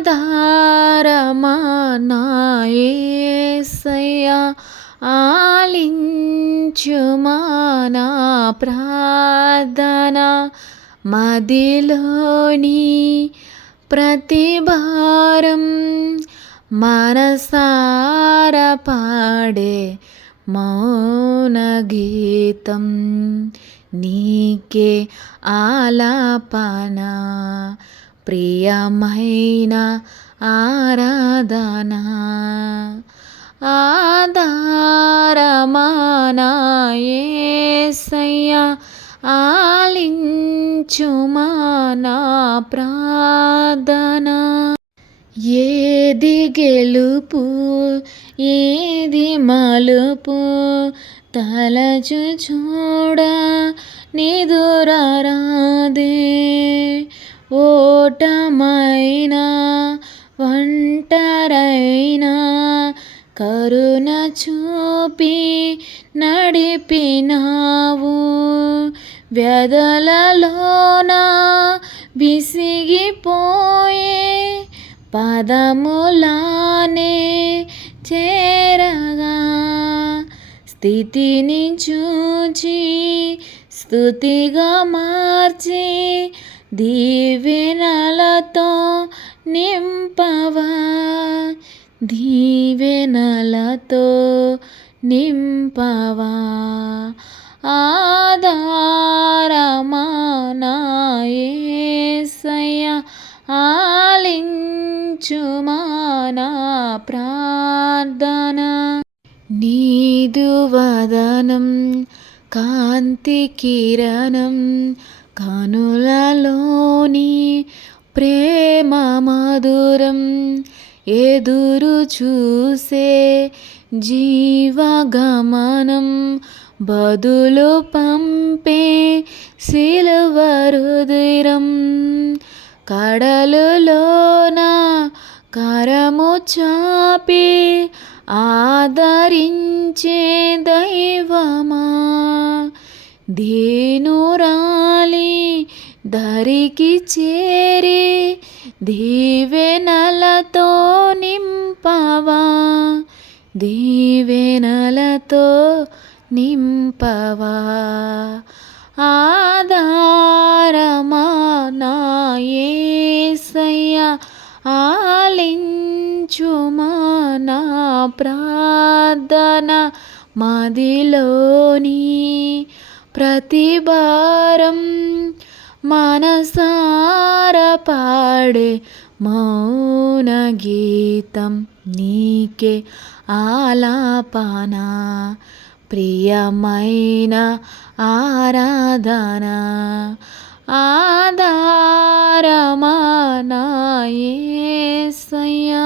ఆధారమా నా ఆలించుమా నా ప్రార్థన మదిలోని ప్రతిభారం మనసార పాడే మౌన గీతం నీకే ఆలాపన ప్రియమైన ఆరాధన ఆధారమానా యేసయ్యా ఆలించుమానా ప్రార్థన. ఏది గెలుపు ఏది మలుపు తలచు చూడ నిదురారాదే ఓటమైనా ఒంటరైనా కరుణ చూపి నడిపినావు. వ్యధలలోన విసిగిపోయే పదములానే చేరగా. స్థితిని చూచి స్థుతిగా మార్చి దీవెనలతో నింపవా? దీవెనలతో నింపవా? ఆధారమానా ఆలించుమానా ప్రార్థన. నీదు వదనం కాంతి కిరణం కనులలోని ప్రేమ మధురం ఎదురు చూసే జీవగమనం బదులు పంపే శిలవరుదిరం కడలులోన కరము చాపి ఆదరించే దైవమా. దేను దరికి చేరి దీవెనలతో నింపవా? దీవెనలతో నింపవా? ఆధారమా నా యేసయ్యా ఆలించుమా నా ప్రార్థన మదిలోని ప్రతిభారం మనసార పాడే మౌన గీతం నీకే ఆలాపన ప్రియమైన ఆరాధన ఆధారమానాయే సయ్యా